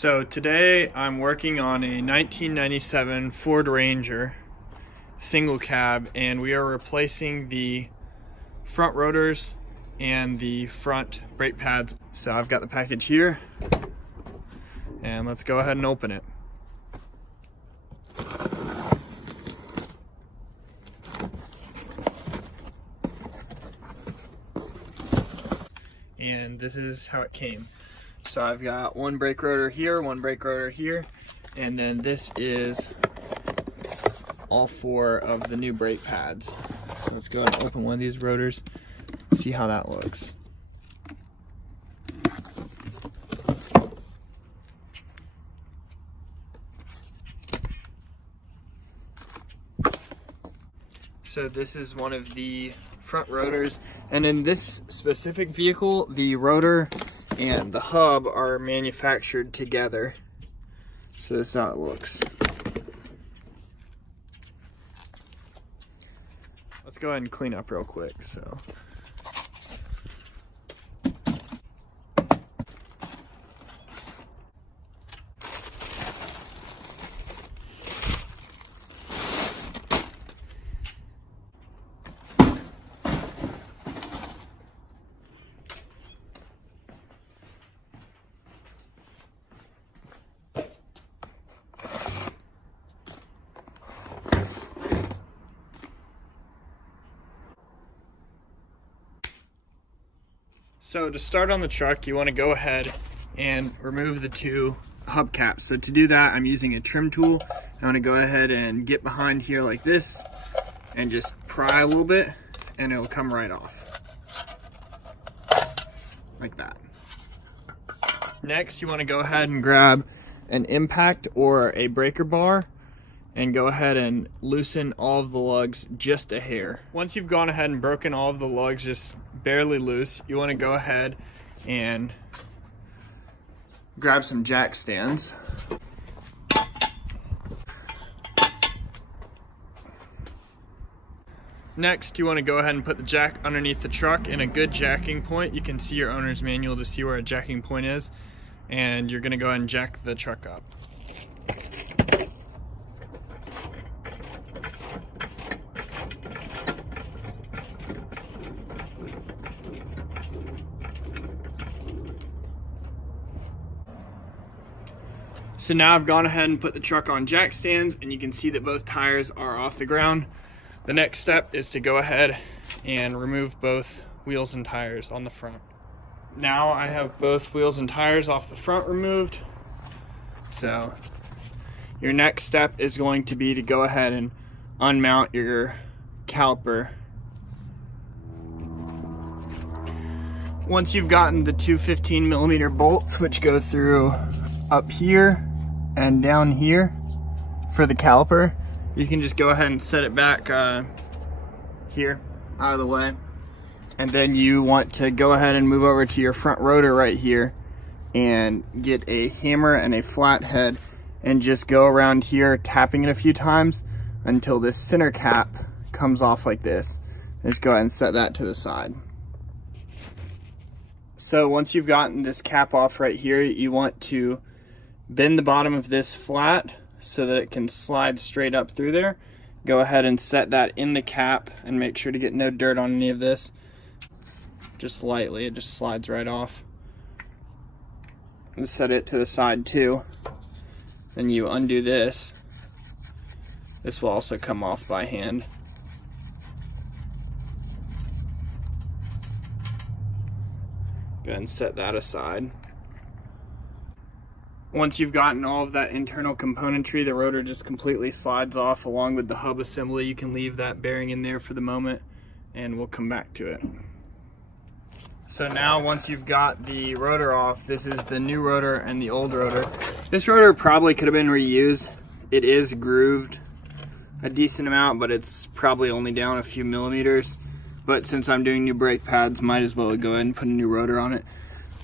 So today I'm working on a 1997 Ford Ranger single cab, and we are replacing the front rotors and the front brake pads. So I've got the package here, and let's go ahead and open it. And this is how it came. So I've got one brake rotor here, one brake rotor here, and then this is all four of the new brake pads. Let's go ahead and open one of these rotors, see how that looks. So this is one of the front rotors, and in this specific vehicle, the rotor and the hub are manufactured together. So this is how it looks. Let's go ahead and clean up real quick. So to start on the truck, you want to go ahead and remove the two hubcaps. So to do that, I'm using a trim tool. I'm going to go ahead and get behind here like this and just pry a little bit, and it'll come right off. Like that. Next, you want to go ahead and grab an impact or a breaker bar and go ahead and loosen all of the lugs just a hair. Once you've gone ahead and broken all of the lugs just barely loose, you want to go ahead and grab some jack stands. Next, you want to go ahead and put the jack underneath the truck in a good jacking point. You can see your owner's manual to see where a jacking point is, and you're going to go ahead and jack the truck up. So now I've gone ahead and put the truck on jack stands, and you can see that both tires are off the ground. The next step is to go ahead and remove both wheels and tires on the front. Now I have both wheels and tires off the front removed. So your next step is going to be to go ahead and unmount your caliper. Once you've gotten the two 15mm bolts, which go through up here and down here for the caliper, you can just go ahead and set it back here out of the way. And then you want to go ahead and move over to your front rotor right here and get a hammer and a flathead and just go around here tapping it a few times until this center cap comes off like this. Just go ahead and set that to the side. So once you've gotten this cap off right here, you want to bend the bottom of this flat so that it can slide straight up through there. Go ahead and set that in the cap and make sure to get no dirt on any of this. Just lightly, it just slides right off. And set it to the side too. Then you undo this. This will also come off by hand. Go ahead and set that aside. Once you've gotten all of that internal componentry, the rotor just completely slides off along with the hub assembly. You can leave that bearing in there for the moment, and we'll come back to it. So now once you've got the rotor off, this is the new rotor and the old rotor. This rotor probably could have been reused. It is grooved a decent amount, but it's probably only down a few millimeters. But since I'm doing new brake pads, might as well go ahead and put a new rotor on it.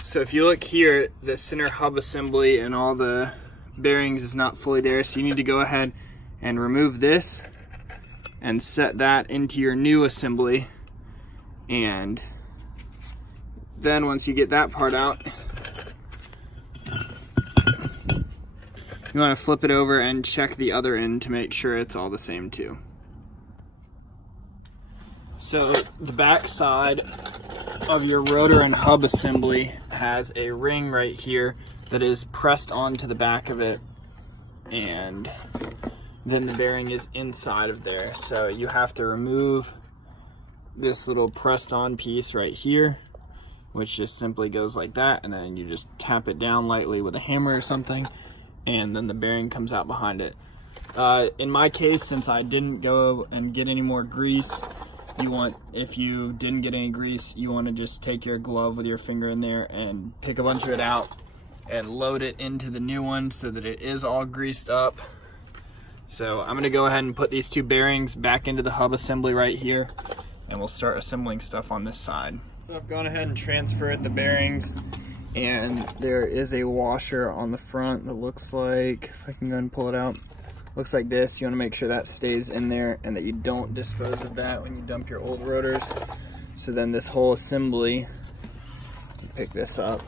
So if you look here, the center hub assembly and all the bearings is not fully there, so you need to go ahead and remove this and set that into your new assembly. And then once you get that part out, You want to flip it over and check the other end to make sure it's all the same too. So the back side of your rotor and hub assembly has a ring right here that is pressed onto the back of it, and then the bearing is inside of there. So you have to remove this little pressed on piece right here, which just simply goes like that, and then you just tap it down lightly with a hammer or something, and then the bearing comes out behind it. In my case, since I didn't go and get any more grease, if you didn't get any grease, you want to just take your glove with your finger in there and pick a bunch of it out and load it into the new one so that it is all greased up. So I'm going to go ahead and put these two bearings back into the hub assembly right here, and we'll start assembling stuff on this side. So I've gone ahead and transferred the bearings, and there is a washer on the front that looks like, if I can go ahead and pull it out, looks like this. You want to make sure that stays in there and that you don't dispose of that when you dump your old rotors. So then this whole assembly, pick this up.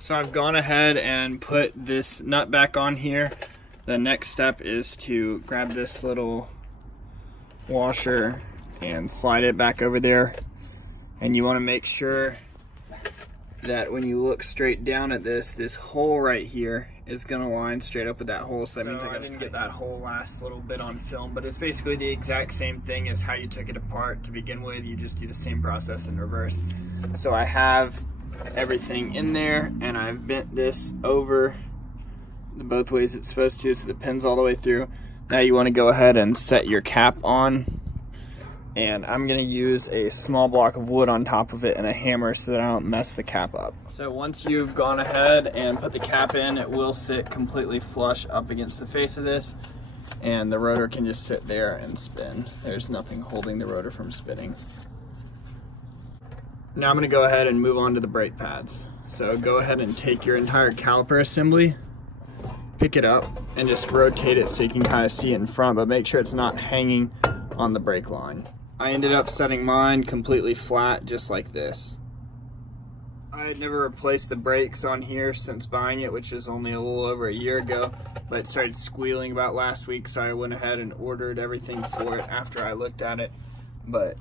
So I've gone ahead and put this nut back on here. The next step is to grab this little washer and slide it back over there. And you want to make sure that when you look straight down at this hole right here is going to line straight up with that hole. So that means I didn't get that whole last little bit on film, but it's basically the exact same thing as how you took it apart to begin with. You just do the same process in reverse. So I have everything in there, and I've bent this over both ways it's supposed to, so the pin's all the way through. Now you want to go ahead and set your cap on, and I'm going to use a small block of wood on top of it and a hammer so that I don't mess the cap up. So once you've gone ahead and put the cap in, it will sit completely flush up against the face of this, and the rotor can just sit there and spin. There's nothing holding the rotor from spinning. Now I'm going to go ahead and move on to the brake pads. So go ahead and take your entire caliper assembly, pick it up, and just rotate it so you can kind of see it in front, but make sure it's not hanging on the brake line. I ended up setting mine completely flat, just like this. I had never replaced the brakes on here since buying it, which was only a little over a year ago, but it started squealing about last week, so I went ahead and ordered everything for it after I looked at it. But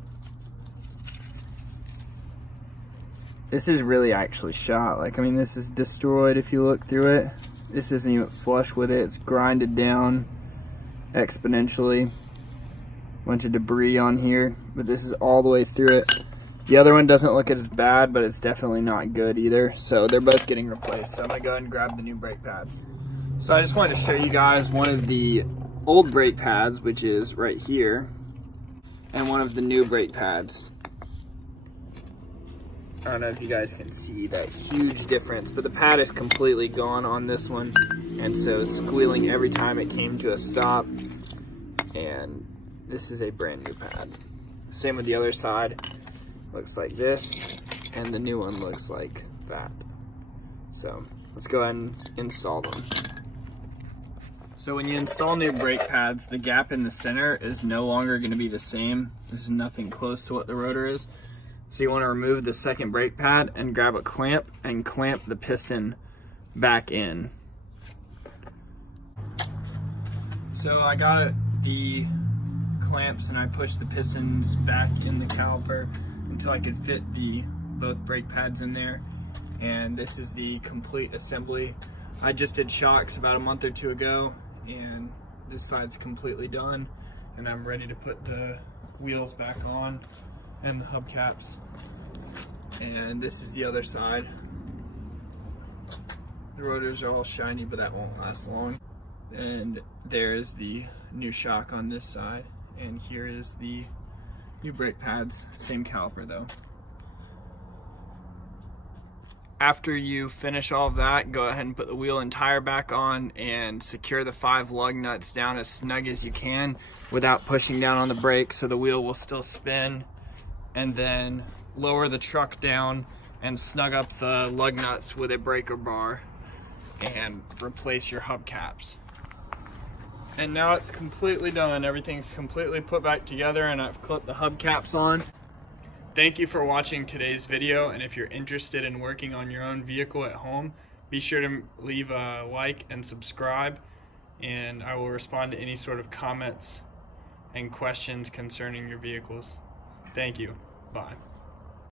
this is really actually shot. Like, I mean, this is destroyed if you look through it. This isn't even flush with it. It's grinded down exponentially. Bunch of debris on here, but this is all the way through it. The other one doesn't look as bad, but it's definitely not good either. So they're both getting replaced. So I'm gonna go ahead and grab the new brake pads. So I just wanted to show you guys one of the old brake pads, which is right here, and one of the new brake pads. I don't know if you guys can see that huge difference, but the pad is completely gone on this one, and so squealing every time it came to a stop. And this is a brand new pad. Same with the other side. Looks like this, and the new one looks like that. So let's go ahead and install them. So when you install new brake pads, the gap in the center is no longer going to be the same. There's nothing close to what the rotor is. So you want to remove the second brake pad and grab a clamp and clamp the piston back in. So I got the clamps and I pushed the pistons back in the caliper until I could fit both brake pads in there. And this is the complete assembly. I just did shocks about a month or two ago, and this side's completely done, and I'm ready to put the wheels back on and the hubcaps. And this is the other side. The rotors are all shiny, but that won't last long. And there's the new shock on this side, and here is the new brake pads, same caliper though. After you finish all of that, go ahead and put the wheel and tire back on and secure the 5 lug nuts down as snug as you can without pushing down on the brakes, so the wheel will still spin. And then lower the truck down and snug up the lug nuts with a breaker bar and replace your hubcaps. And now it's completely done. Everything's completely put back together, and I've clipped the hubcaps on. Thank you for watching today's video, and if you're interested in working on your own vehicle at home, Be sure to leave a like and subscribe, and I will respond to any sort of comments and questions concerning your vehicles. Thank you. Bye.